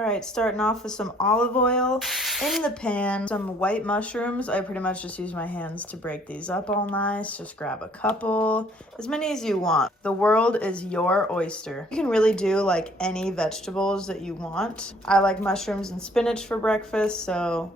All right, starting off with some olive oil in the pan, some white mushrooms. I pretty much just use my hands to break these up all nice. Just grab a couple, as many as you want. The world is your oyster. You can really do like any vegetables that you want. I like mushrooms and spinach for breakfast, so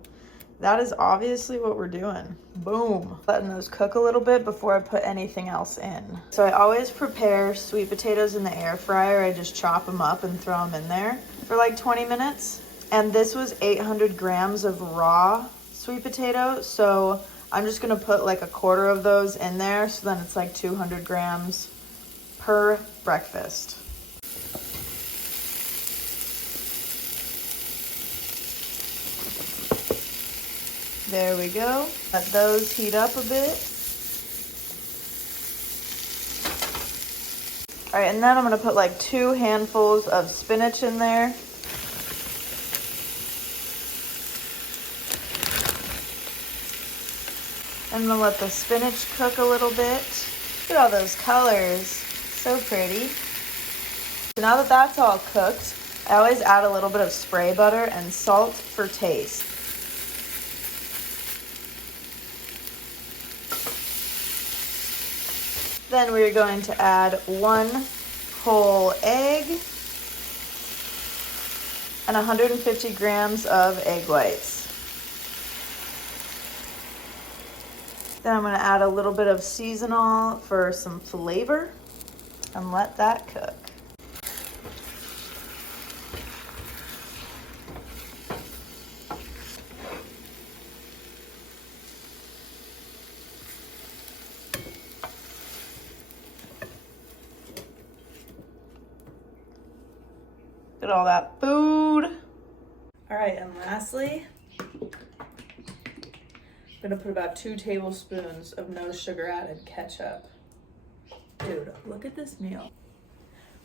that is obviously what we're doing. Boom. Letting those cook a little bit before I put anything else in. So I always prepare sweet potatoes in the air fryer. I just chop them up and throw them in there for like 20 minutes. And this was 800 grams of raw sweet potato. So I'm just gonna put like a quarter of those in there. So then it's like 200 grams per breakfast. There we go. Let those heat up a bit. All right, and then I'm gonna put like 2 handfuls of spinach in there. I'm gonna let the spinach cook a little bit. Look at all those colors, so pretty. So now that that's all cooked, I always add a little bit of spray butter and salt for taste. Then we're going to add 1 whole egg and 150 grams of egg whites. Then I'm going to add a little bit of seasonal for some flavor and let that cook. Look at all that food. All right, and lastly, I'm gonna put about 2 tablespoons of no sugar added ketchup. Dude, look at this meal.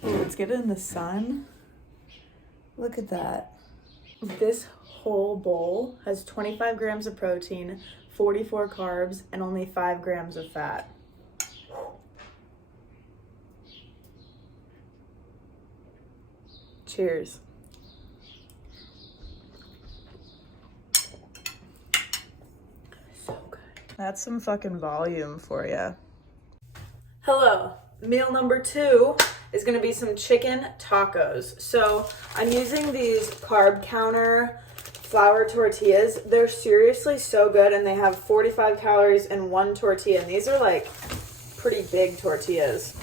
Ooh, let's get it in the sun. Look at that. This whole bowl has 25 grams of protein, 44 carbs, and only 5 grams of fat. Cheers. So good. That's some fucking volume for you. Hello. Meal number 2 is gonna be some chicken tacos. So I'm using these carb counter flour tortillas. They're seriously so good, and they have 45 calories in 1 tortilla, and these are like pretty big tortillas.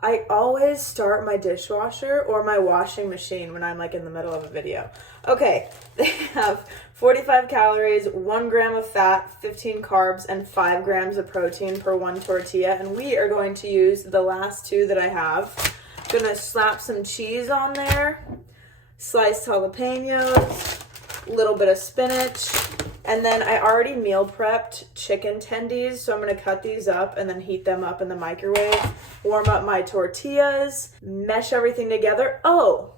I always start my dishwasher or my washing machine when I'm like in the middle of a video. Okay, they have 45 calories, 1 gram of fat, 15 carbs, and 5 grams of protein per 1 tortilla. And we are going to use the last 2 that I have. I'm gonna slap some cheese on there, sliced jalapenos, a little bit of spinach, and then I already meal prepped chicken tendies, so I'm gonna cut these up and then heat them up in the microwave, warm up my tortillas, mesh everything together. Oh,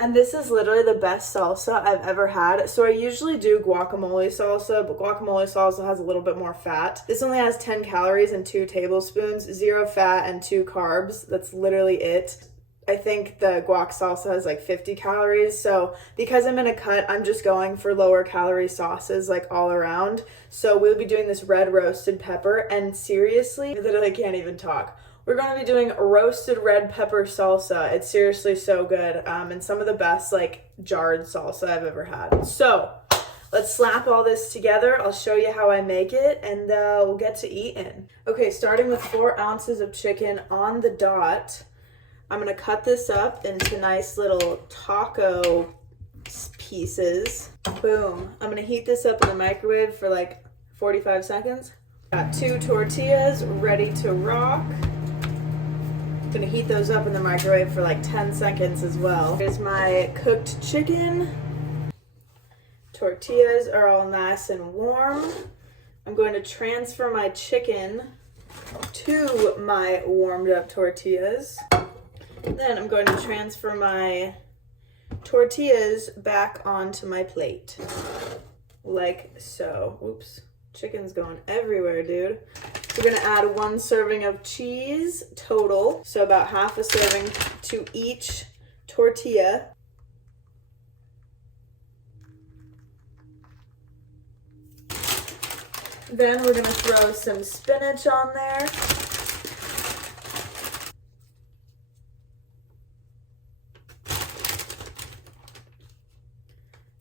and this is literally the best salsa I've ever had. So I usually do guacamole salsa, but guacamole salsa has a little bit more fat. This only has 10 calories and 2 tablespoons, 0 fat and 2 carbs. That's literally it. I think the guac salsa has like 50 calories. So because I'm in a cut, I'm just going for lower calorie sauces like all around. So we'll be doing this red roasted pepper, and seriously, I literally can't even talk. We're going to be doing roasted red pepper salsa. It's seriously so good, and some of the best like jarred salsa I've ever had. So let's slap all this together. I'll show you how I make it, and we'll get to eating. Okay, starting with 4 ounces of chicken on the dot. I'm gonna cut this up into nice little taco pieces. Boom. I'm gonna heat this up in the microwave for like 45 seconds. Got 2 tortillas ready to rock. Gonna heat those up in the microwave for like 10 seconds as well. Here's my cooked chicken. Tortillas are all nice and warm. I'm going to transfer my chicken to my warmed up tortillas. Then I'm going to transfer my tortillas back onto my plate, like so. Oops, chicken's going everywhere, dude. We're gonna add 1 serving of cheese total, so about half a serving to each tortilla. Then we're gonna throw some spinach on there.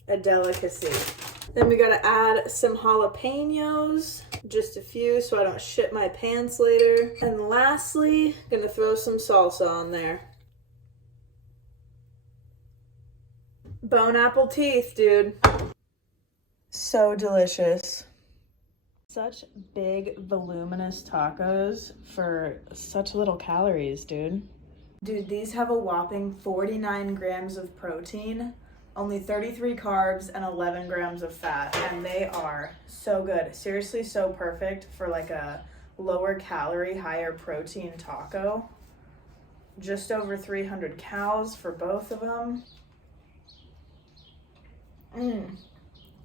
A delicacy. Then we gotta add some jalapenos, just a few so I don't shit my pants later. And lastly, gonna throw some salsa on there. Bone apple teeth, dude. So delicious. Such big, voluminous tacos for such little calories, dude. Dude, these have a whopping 49 grams of protein, only 33 carbs, and 11 grams of fat, and they are so good. Seriously, so perfect for like a lower calorie, higher protein taco. Just over 300 calories for both of them.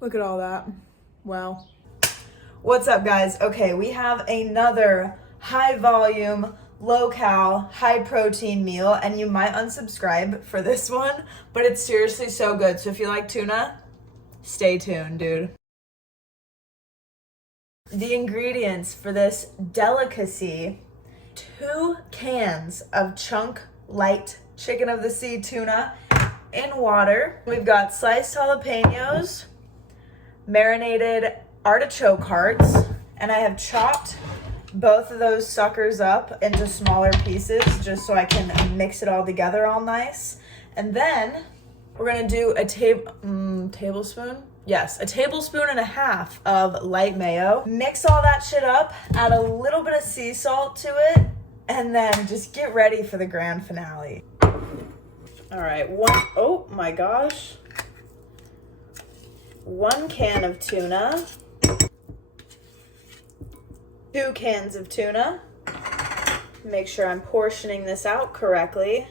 Look at all that. Wow. What's up, guys? Okay, we have another high volume, low cal, high protein meal, and you might unsubscribe for this one, but it's seriously so good. So if you like tuna, stay tuned, dude. The ingredients for this delicacy: 2 cans of chunk light chicken of the sea tuna in water. We've got sliced jalapenos, marinated artichoke hearts, and I have chopped both of those suckers up into smaller pieces just so I can mix it all together all nice. And then we're gonna do a tablespoon? Yes, a tablespoon and a half of light mayo. Mix all that shit up, add a little bit of sea salt to it, and then just get ready for the grand finale. All right, oh my gosh. 1 can of tuna. 2 cans of tuna. Make sure I'm portioning this out correctly.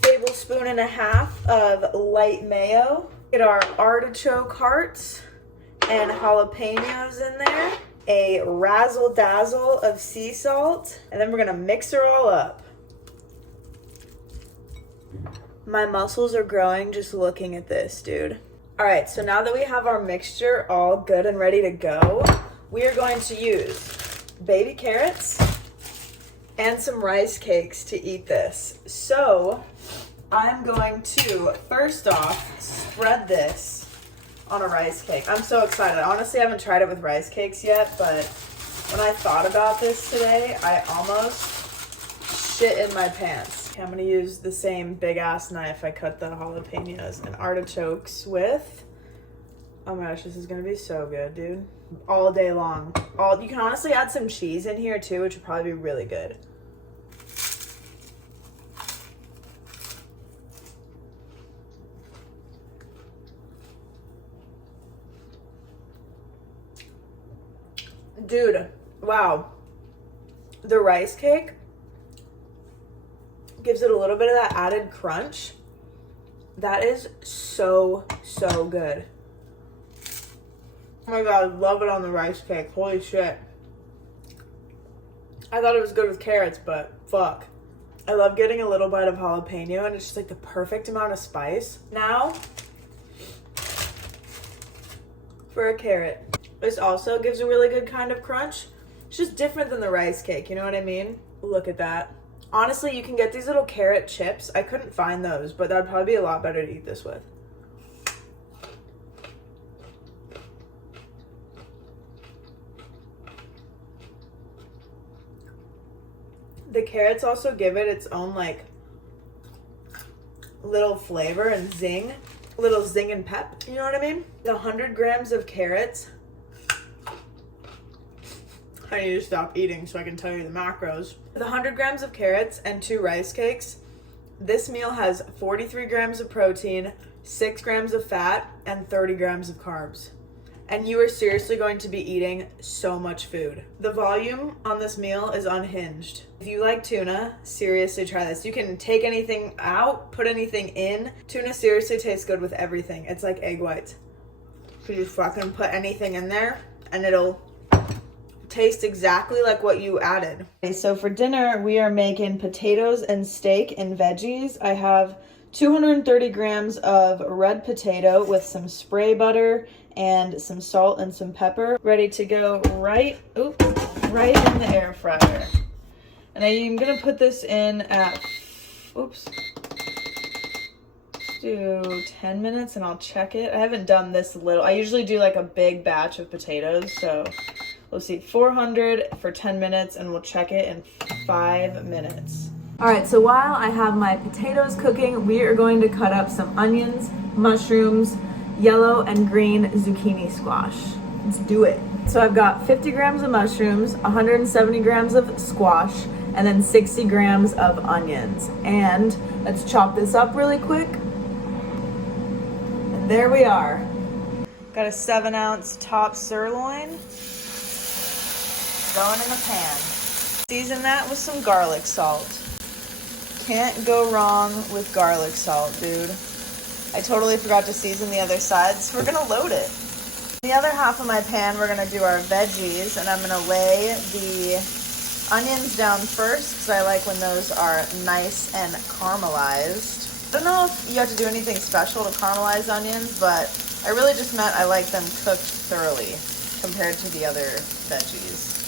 Tablespoon and a half of light mayo. Get our artichoke hearts and jalapenos in there. A razzle dazzle of sea salt. And then we're gonna mix her all up. My muscles are growing just looking at this, dude. All right, so now that we have our mixture all good and ready to go, we are going to use baby carrots and some rice cakes to eat this. So I'm going to, first off, spread this on a rice cake. I'm so excited. Honestly, I haven't tried it with rice cakes yet, but when I thought about this today, I almost shit in my pants. Okay, I'm gonna use the same big ass knife I cut the jalapenos and artichokes with. Oh my gosh, this is gonna be so good, dude. All day long. You can honestly add some cheese in here too, which would probably be really good. Dude, wow. The rice cake gives it a little bit of that added crunch. That is so, so good. Oh my god, I love it on the rice cake. Holy shit. I thought it was good with carrots, but fuck. I love getting a little bite of jalapeno, and it's just like the perfect amount of spice. Now, for a carrot. This also gives a really good kind of crunch. It's just different than the rice cake, you know what I mean? Look at that. Honestly, you can get these little carrot chips. I couldn't find those, but that would probably be a lot better to eat this with. The carrots also give it its own like little flavor and zing, little zing and pep, you know what I mean? The 100 grams of carrots. I need to stop eating so I can tell you the macros. The 100 grams of carrots and 2 rice cakes, this meal has 43 grams of protein, 6 grams of fat, and 30 grams of carbs. And you are seriously going to be eating so much food. The volume on this meal is unhinged. If you like tuna, seriously try this. You can take anything out, put anything in. Tuna seriously tastes good with everything. It's like egg whites. You just fucking put anything in there and it'll tastes exactly like what you added. Okay, so for dinner, we are making potatoes and steak and veggies. I have 230 grams of red potato with some spray butter and some salt and some pepper, ready to go right in the air fryer. And I'm gonna put this in at, do 10 minutes and I'll check it. I haven't done this little. I usually do like a big batch of potatoes, so we'll see. 400 for 10 minutes and we'll check it in 5 minutes. All right, so while I have my potatoes cooking, we are going to cut up some onions, mushrooms, yellow and green zucchini squash. Let's do it. So I've got 50 grams of mushrooms, 170 grams of squash, and then 60 grams of onions. And let's chop this up really quick. And there we are. Got a 7-ounce top sirloin going in the pan. Season that with some garlic salt. Can't go wrong with garlic salt, dude. I totally forgot to season the other side, so we're gonna load it. In the other half of my pan, we're gonna do our veggies, and I'm gonna lay the onions down first because I like when those are nice and caramelized. I don't know if you have to do anything special to caramelize onions, but I really just meant I like them cooked thoroughly compared to the other veggies.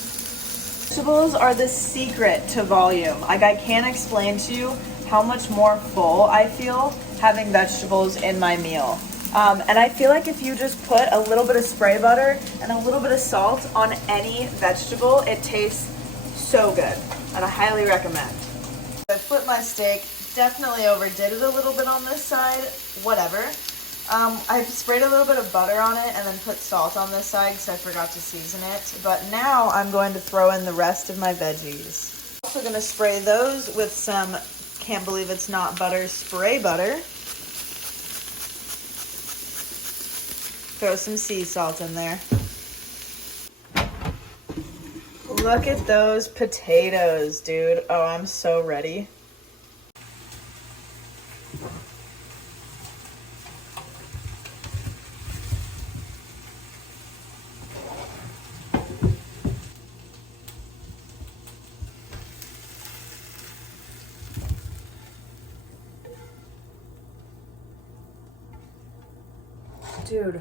Vegetables are the secret to volume. Like, I can't explain to you how much more full I feel having vegetables in my meal. And I feel like if you just put a little bit of spray butter and a little bit of salt on any vegetable, it tastes so good, and I highly recommend. I flipped my steak, definitely overdid it a little bit on this side, whatever. I sprayed a little bit of butter on it and then put salt on this side because I forgot to season it. But now I'm going to throw in the rest of my veggies. Also going to spray those with some, can't believe it's not butter, spray butter. Throw some sea salt in there. Look at those potatoes, dude. Oh, I'm so ready. Dude,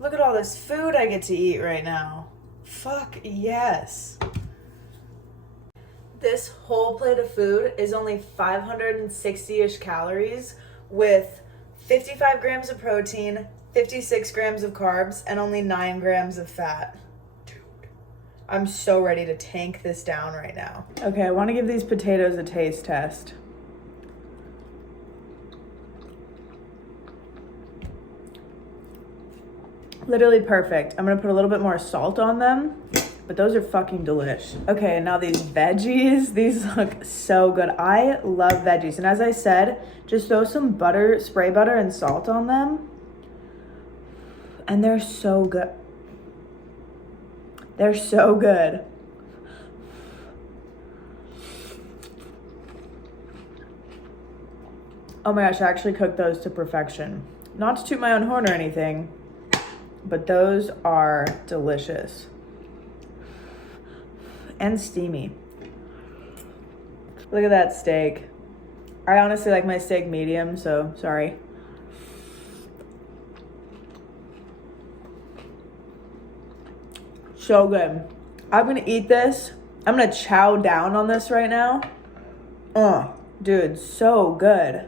look at all this food I get to eat right now. Fuck yes. This whole plate of food is only 560-ish calories with 55 grams of protein, 56 grams of carbs, and only 9 grams of fat. Dude, I'm so ready to tank this down right now. Okay, I want to give these potatoes a taste test. Literally perfect. I'm gonna put a little bit more salt on them, but those are fucking delish. Okay, and now these veggies, these look so good. I love veggies. And as I said, just throw some butter, spray butter and salt on them. And they're so good. They're so good. Oh my gosh, I actually cooked those to perfection. Not to toot my own horn or anything, but those are delicious. And steamy. Look at that steak. I honestly like my steak medium, so sorry. So good. I'm gonna eat this. I'm gonna chow down on this right now. Oh, dude, so good.